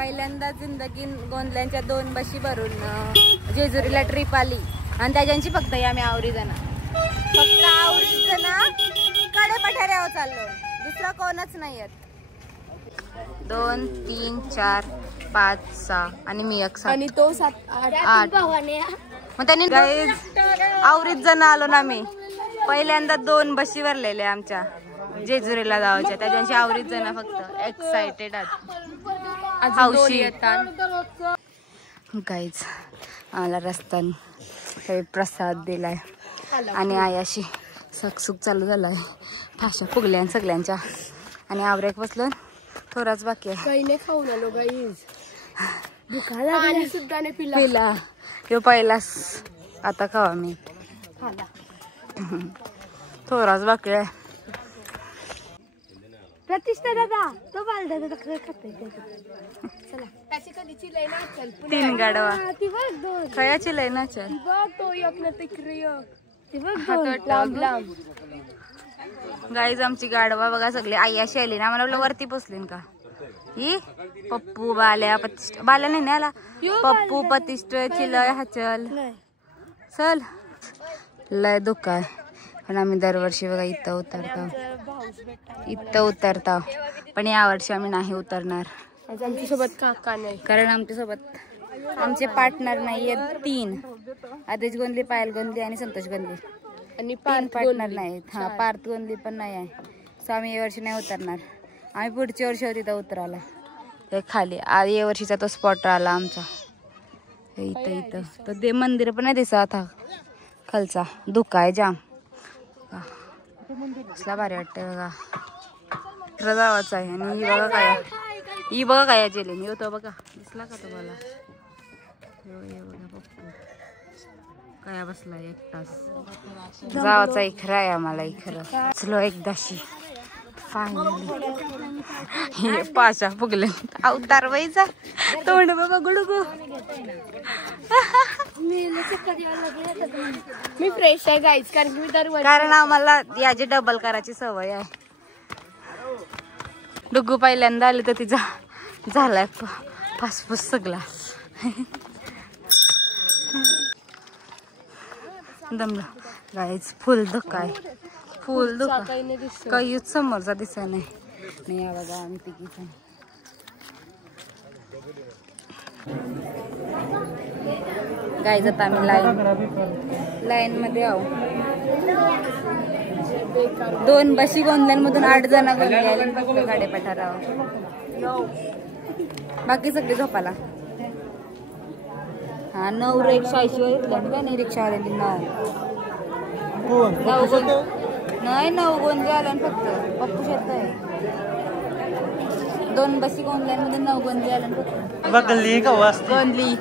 पहिल्यांदा जिंदगी गोंदल्यांच्या 2 बशी भरून जेजुरीला ट्रिप आली आणि त्याच्यांची फक्त आम्ही आवरी जण फक्त आवरी जण कडे पठाऱ्यावर चाललो, दुसरा कोणच नाही येत. 2 3 4 5 6 आणि मी 1 7 आणि तो 7 8 मग त्यांनी आवरीत जण आलो ना. मी पहिल्यांदा 2 बशी भरलेल्या आमच्या जेजुरीला जायच्या, त्याच्यांची आवरीत जण फक्त एक्साइटेड हौशी गाईज. आम्हाला रस्त्यान काही प्रसाद दिलाय आणि आयाशी सकसुक चालू झालाय, फाशा फुगल्या सगळ्यांच्या आणि आवरेक बसलो, थोडाच बाकी आहे. काही नाही खाऊन आलो गाईज, पाणी सुद्धा नाही पिला ह्यो पहिलाच, आता खावा मी थोडाच बाकी आहे. प्रतिष्ठा दादा तो बाल दादा चला त्याची कधीची लय ना चल 3 गाडवा ती बघ 2 खयाची लय ना चल बघ तो एक ना तिकडे ती बघ 2 लांब लांब. गाईज आमची गाडवा बघा सगळे. आयाशी आली ना, मला वरती पोचलीन का ही पप्पू बाल्या प्रतिष्ठा, बाल्या नाही ना आला, पप्पू प्रतिष्ठा चिलय हचल चल. लय दुःख आहे पण आम्ही दरवर्षी बघा इथं उतरता पण या वर्षी आम्ही नाही उतरणार. आमच्यासोबत काका नाही, कारण आमच्यासोबत आमचे पार्टनर नाही आहेत 3, आदेश गोंदली, पायल गोंदली आणि संतोष गोंदली आणि 3 पार्टनर नाहीत. हा पार्थ गोंदली पण नाही आहे, सो आम्ही या वर्षी नाही उतरणार. आम्ही पुढच्या वर्षी होती तिथं उतरायला ते खाली. या वर्षीचा तो स्पॉट आला आमचा इथं तर ते मंदिर पण नाही दिसत आता खालचा, धुका आहे जाम. कसला भारी वाटतंय बघा, जावाच आहे. आणि ही बघा काय जेले मी होतो बघा, दिसला का तुम्हाला? बघा पप्पू काय बसला 1 तास जावाचा खरं आहे आम्हाला. खरं चलो एकदाशी फायनली पाशा फुगले अवतार वयचा तोंड बाबा गुडगु. मी फ्रेश आहे गाईज, कारण आम्हाला याची डबल करायची सवय आहे. डुगू पहिल्यांदा आली तर तिचा झालाय फासफूस सगळा दमला गाईज. फुल धक्का आहे, फुल धक्का काहीच समोरचा दिसा नाही. या बघा आम्ही तिघी गाईज आता आम्ही लाईन मध्ये आहो. 2 बशी गोंदल्यांमधून 8 जण गोंदली आले फक्त गाडे पठारावर, बाकी सगळे झोपाला. हा 9 रिक्षाशी घेतल्या का नाही, रिक्षावाल्यांनी 9 नाही 9 गोंदले आल्या फक्त. पप्पू शेत आहे 2 बशी गोंदल्यांमध्ये 9 गोंदले आल्या फक्त. गोंदली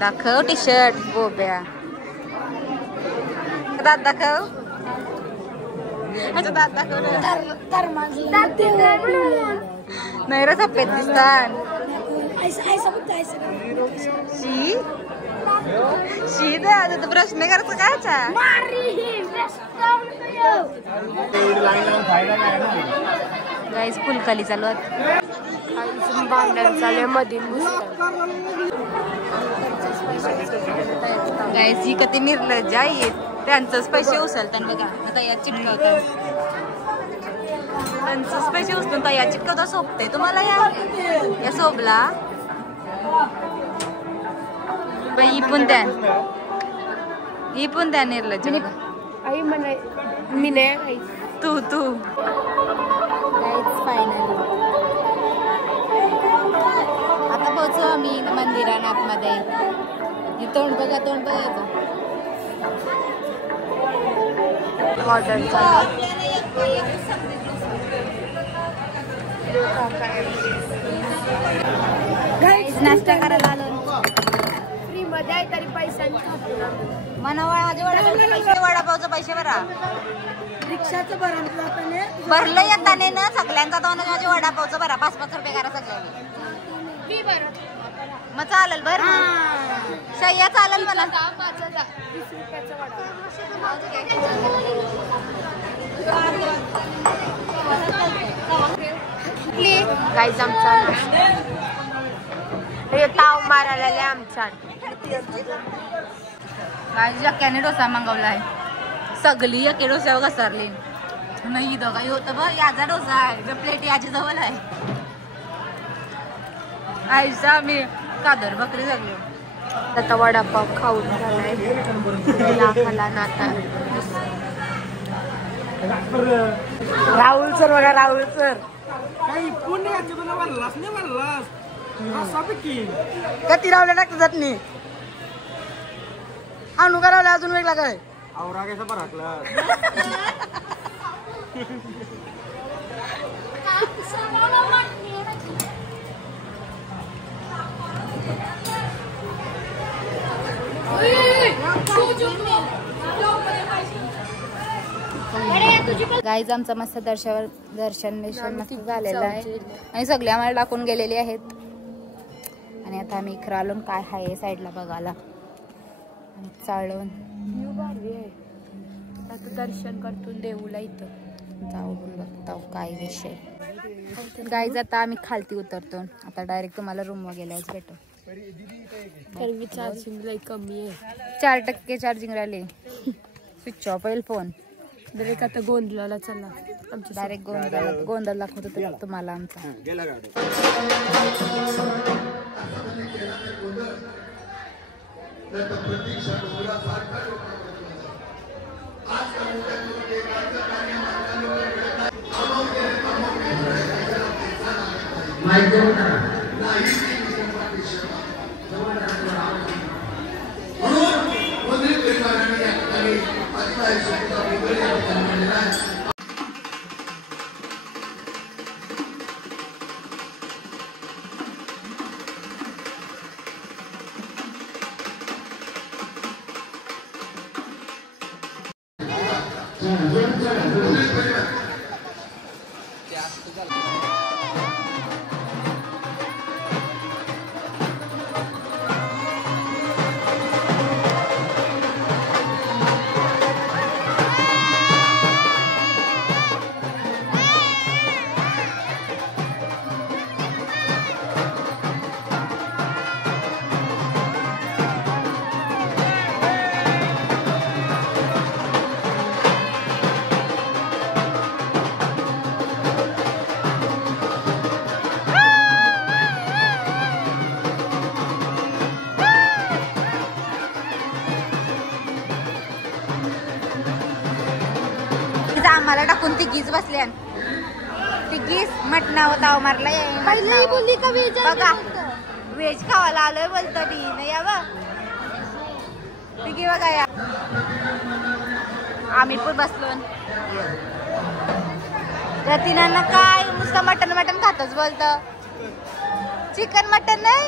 दाखव टी शर्ट गोब्या दात दाखव, दात दाखव नाही रे सफेद दिसतात. शी तू ब्रश नाही करायचं कायचा. गाईज फुलखाली चालू आहेत, भांडण चालू मध्ये. गाईज ही कधी निर्लज्ज आहे, त्यांचंच पैसे उचलतात बघा. आता या चिटकावतात, त्यांचंच पैसे उचलून या चिटकावता सोबते तुम्हाला. या सोबला ही पण द्या निर्लज्ज. आई म्हणाय मी नाही तू फायनली आता पोहोचू आम्ही मंदिरात मध्ये. तोंड बघा मॉडर्न नाश्ता करायला आलो फ्री मध्ये आहे तरी पैसा मला वडापावचा पैसे भरा. रिक्षाचं भरलं येताने ना सगळ्यांचा दोन माझे वडापावचं भरा. 5-5 रुपये करा सगळ्यांनी. मग चालेल बरं, शय्या चालेल मला. 20 रुपयाचा वडापाव. गाईज आमचा हे ताव मारायला आमचा गाईज अक्याने डोसा मागवलाय सगळी अके डोस्यावर घसरली नाही इथं काही होतं बघ याचा डोसा आहे प्लेट याची जवळ आहे आईचा आम्ही कादर बकरी सगळी आता वडापाव खाऊन झालाय खाला ना आता राहुल सर बघा राहुल सर कधी रावल्या टाकत जात नाही आणू का रावल्या अजून वेगळा काय आवरा कसा बरकला गाईज आमचा मस्त दर्शन मस्त झालेलं आहे आणि सगळे आम्हाला टाकून गेलेले आहेत आणि आता आम्ही इकडे आलो काय आहे साईडला बघायला आणि चालून आता दर्शन करतून देऊला इथं जाऊन बघतो काय विषय गाईज आता आम्ही खालती उतरतो आता डायरेक्ट तुम्हाला रूम वर गेल्याच भेटो तर मी चार्जिंग लई कमी आहे 4% चार्जिंग राहिले स्विच ऑफ होईल फोन डायरेक्ट आता गोंधळाला चला डायरेक्ट गोंधळ दाखवतो तुम्हाला आमचा आम्हाला टाकून ती गीज बसल्या ती गीज मटणावर ताव मारला बोलली का बघा व्हेज खावायला आलोय बोलतो ती नाही या ती बघा या आम्ही पण बसलो रतिनांना काय नुसतं मटन मटन खातच बोलत चिकन मटन नाही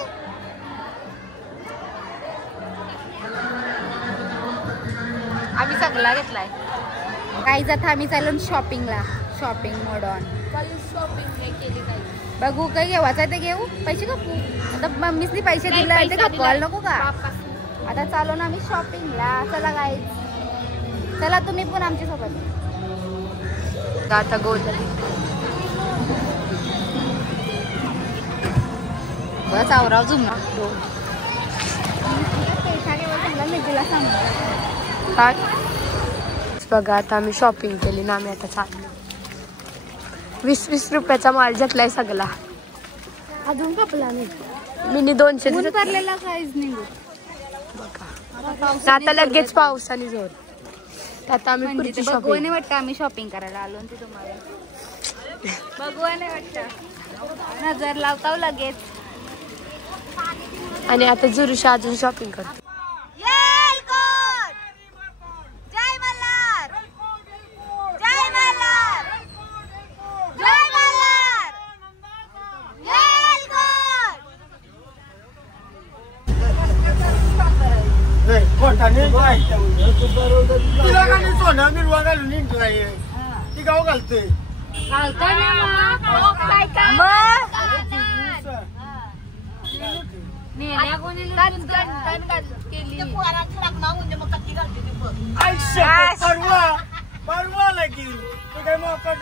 आम्ही सगळा घेतलाय काही जाता आम्ही चालून शॉपिंगला शॉपिंग मोड ऑन बघू काही घेवायचं ते घेऊ पैसे कपू आता मम्मीसनी पैसे दिले ते कपवायला नको का आता चालून आम्ही शॉपिंगला चला गाईज चला तुम्ही पण आमच्या सोबत आता गोल बस आवराव झुम बघा आता आम्ही शॉपिंग केली ना आम्ही आता चाललो 20-20 रुपयाचा माल घेतलाय सगळा अजून कपला नाही मिनी 200 भरलेला काहीच नाही बघा आता लगेच पावसाने जोर आता आम्ही पुढची बघूने वाटतं आम्ही शॉपिंग करायला आलो ते तुम्हाला बघूने वाटतं नजर लावताव लगेच आणि आता जुरुषा अजून शॉपिंग करतो सोना मिरवा घालून इंटराय ती गाव घालते परवा लगीन तू काय मोका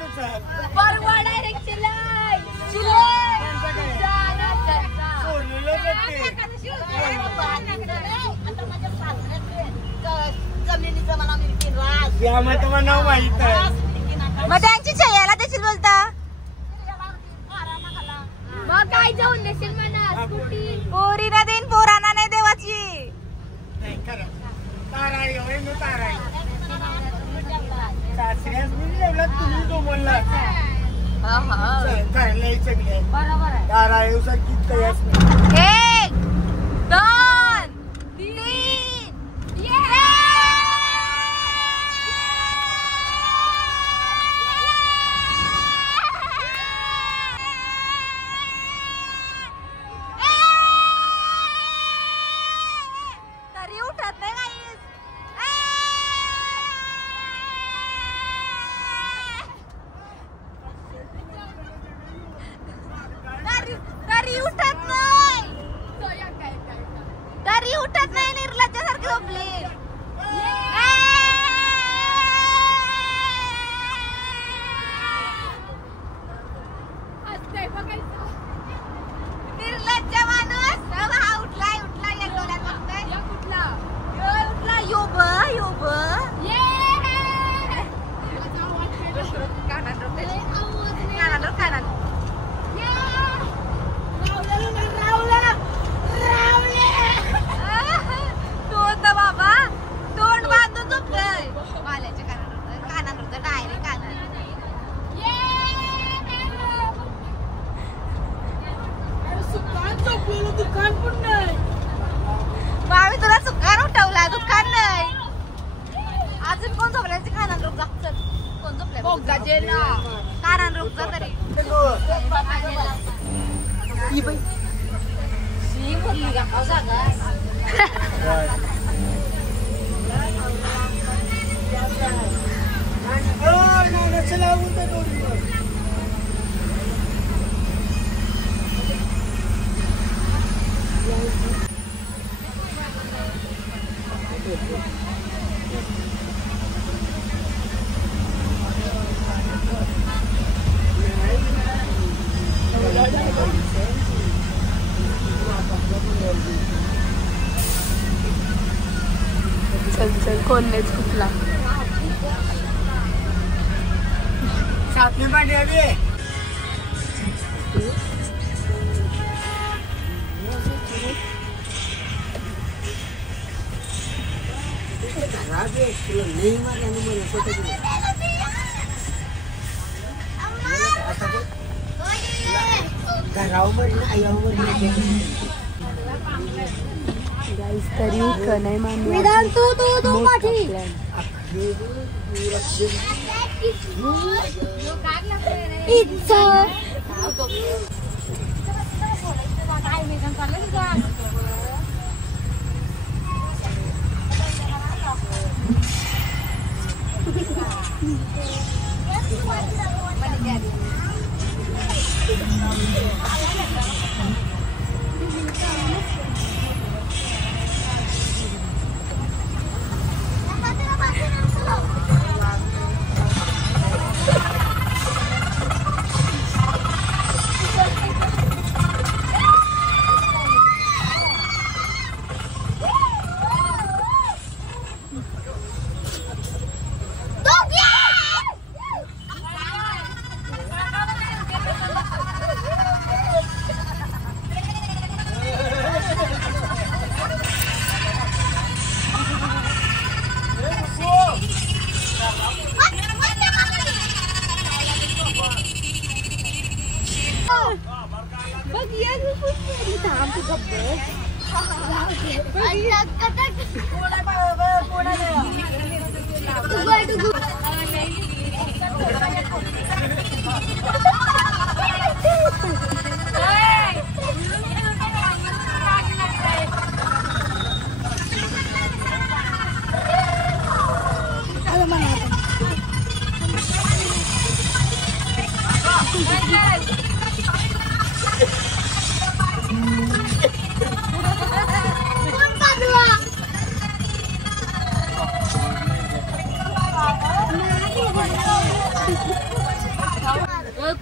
सोडलेलं ते. जमिनीचं मला मिळते राज. या मग तुम्हाला नाव माहित आहे. मग त्यांची याला देखील बोलता मग काय जाऊन देशील म्हणा पोरी ना देईन पोरांना नाही देवाची. नाही खरं. ताराई होय ना ताराई. सासऱ्यास मी जेवला तुम्ही जो बोलला. लई सगळे. ताराई सारखी कयास नाही. 1 2 3 तरी उठत नाही गाईस. तरी उठत नाही. तरी उठत नाही निर्लज्जासारखी झोपली. निर्लज्ज माणूस. हा उठलाय उठलाय एक डोळ्यात बघतोय. उठला यो ब कानात तो बाबा तोंड बांधून झोपलंय. वाल्याच्या कानात डायरेक्ट कानात. मामी तुला सुकान उठवला दुकान नाही. अजून कोण झोपल्याचे कानात रोग जात. कोण झोपल्या कानात रोग जा तरी. चल कोणनेच कुठला सापली पाणी आली. गाईस तरी उठ नाही मामी.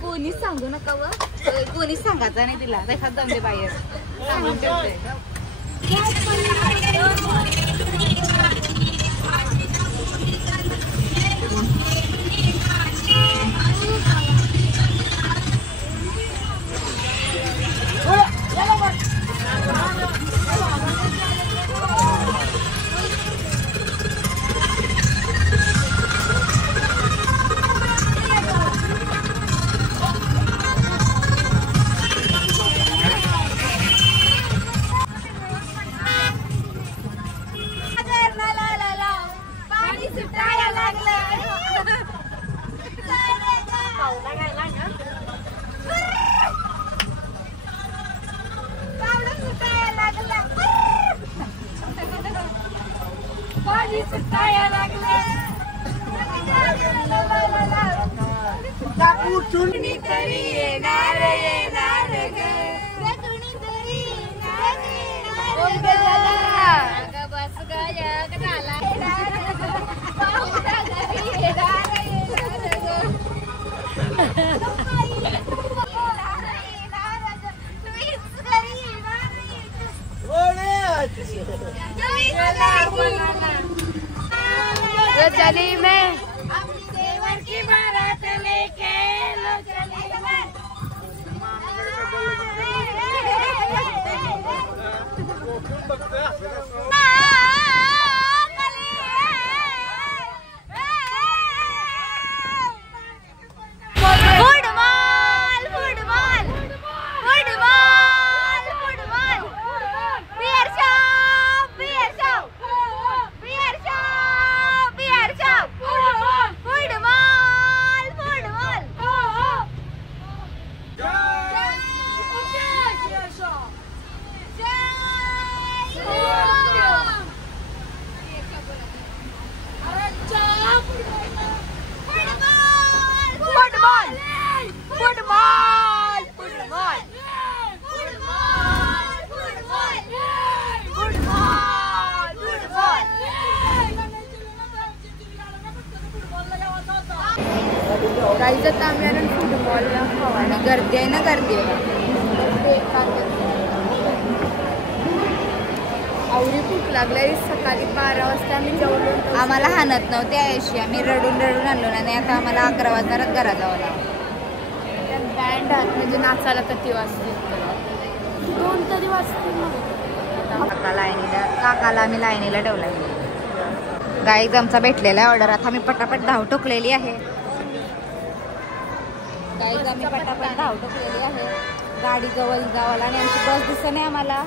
कोणीच सांगू नका व कोणीच सांगायचं नाही तिला त्याच्यात जाऊन दे बाहेर सांगून ठेवते. चली मैं अपनी देवर की बारात लेके लो चली मैं. गाईज आता आम्ही आलो फुटबॉलला आणि गर्दी आहे ना गर्दी आहे. आवरी भूक लागली सकाळी 12 वाजता आम्ही जेवलो. आम्हाला हाणत नव्हते अशी आम्ही रडून रडून आणलो ना. आता आम्हाला 11 वाजताच घरात जावं लागलं. बँड आहात म्हणजे नाचायला किती वाजतील 2 तरी वाजतील. काकाला आम्ही लाईनीला ठेवलाय. गाईज आमचा भेटलेला ऑर्डर आता आम्ही पटापट धाव टोकलेली आहे. गाईज आम्ही पटापट धाव टोकलेली आहे गाडी जवळ जावाला आणि आमची बस दिसत नाही आम्हाला.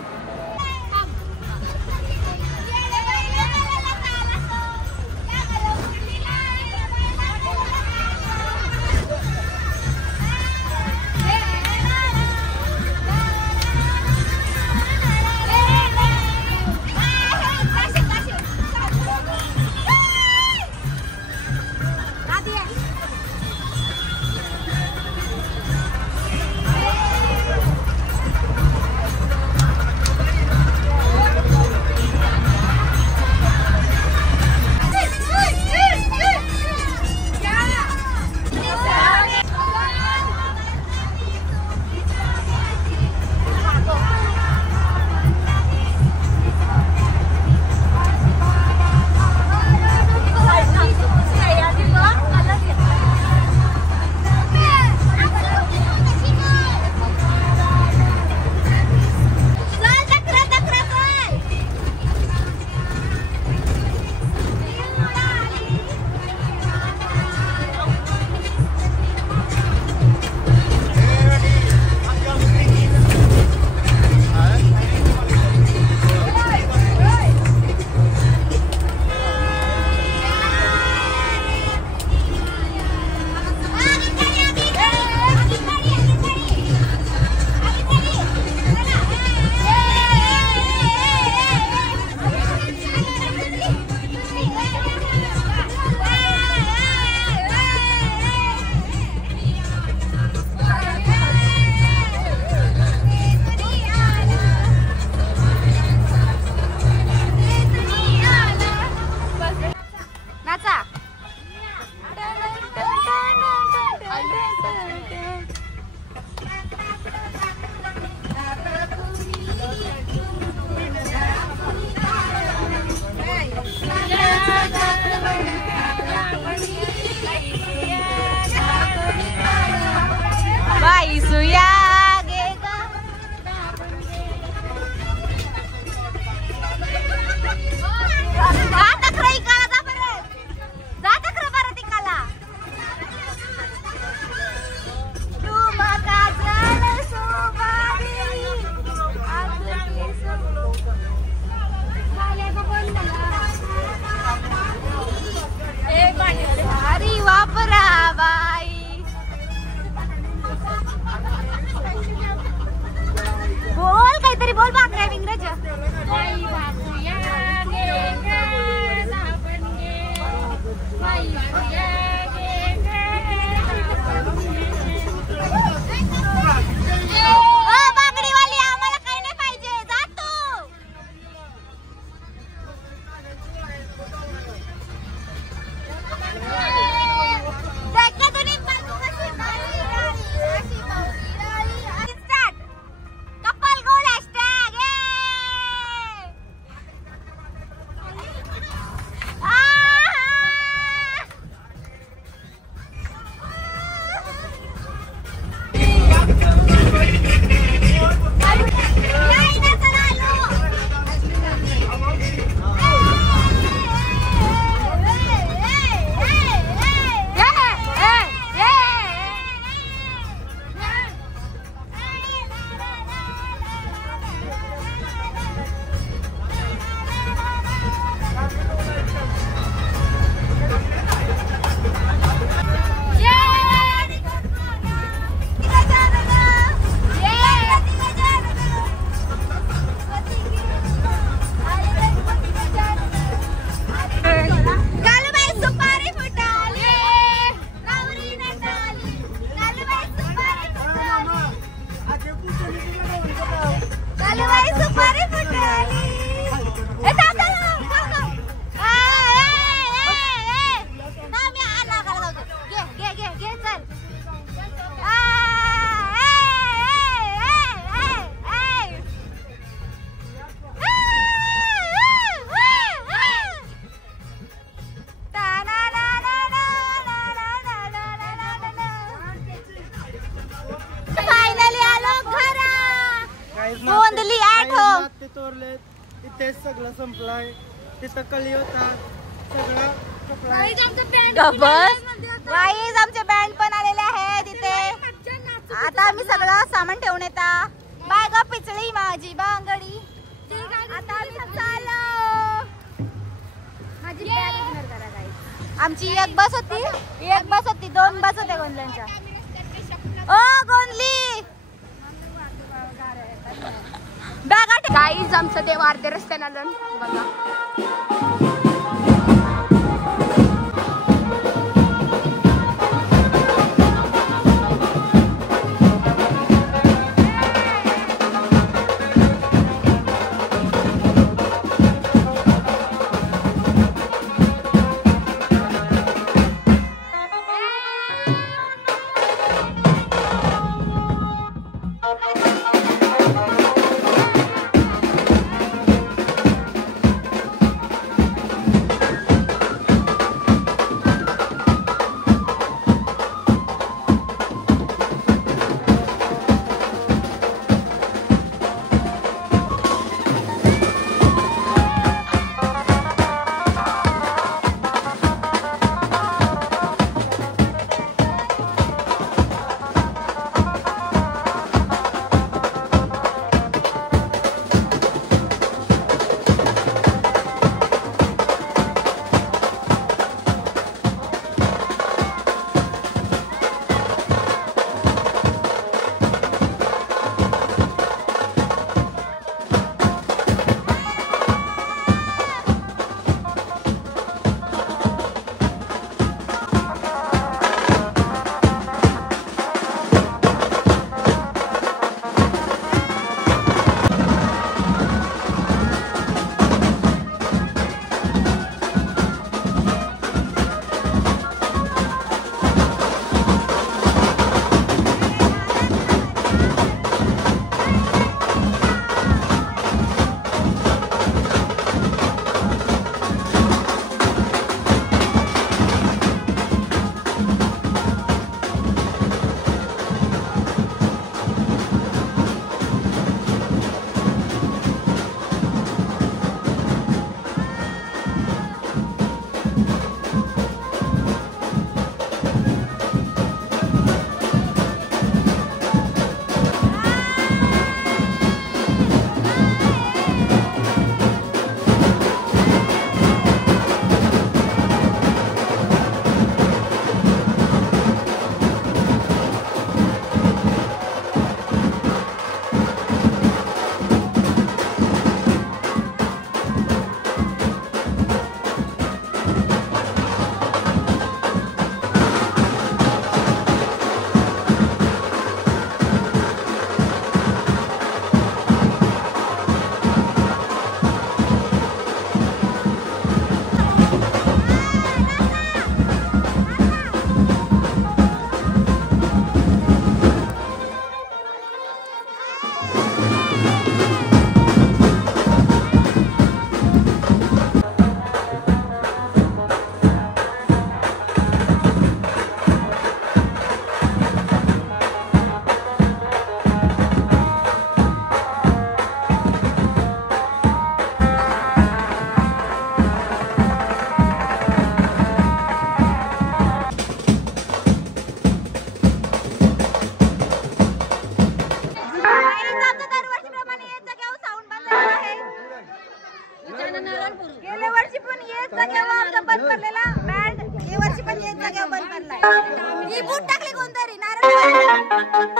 काहीतरी बोल भाकऱ्या बिंगराच्या. बाई भाकऱ्या गे गे दाबण गे. बाई भाकऱ्या गे गे दाबण गे. बागडीवाली आम्हाला काही नाही पाहिजे, जा तू. कपल गोल हॅशटॅग. गोंधली आठव ते तोरले इथे सगळं संपलाय. तिथं कली होता सगळं संपलाय. गाईज आमचे बँड पण आलेले आहे तिथे. आता आम्ही सगळं सामान ठेवून येता. बाय ग पिचळी माझी बांगडी. आता आम्ही चाललो. माझी बॅग इग्नोर करा गाईज. आमची एक बस होती, 2 बस होत्या गोंधल्यांच्या. ओ गोंधली गाईज आमचं देव अर्ध्या रस्त्यानं आलं बघा. ही बूट टाकली कोणतरी नारळ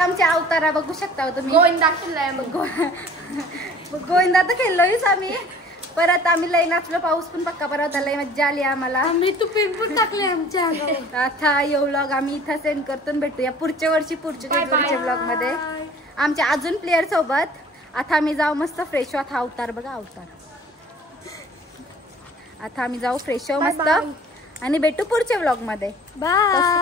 आमच्या अवतारा बघू शकता तुम्ही. गोविंदा खेळलाय मग. गोविंदा तर खेळलोयच आम्ही, परत आम्ही लई नाचलो, पाऊस पण पक्का परत आलाय, मज्जा आली आम्हाला. मी तू पिनपून टाकले आमच्या आता हे व्लॉग आम्ही इथं सेंड करतो, भेटूया पुढच्या वर्षी पुढच्या व्लॉग मध्ये आमच्या अजून प्लेअर सोबत. आता आम्ही जाऊ मस्त फ्रेश व्हा. अवतार बघा अवतार. आता आम्ही जाऊ फ्रेश हो मस्त आणि भेटू पुढच्या व्लॉग मध्ये. बाय.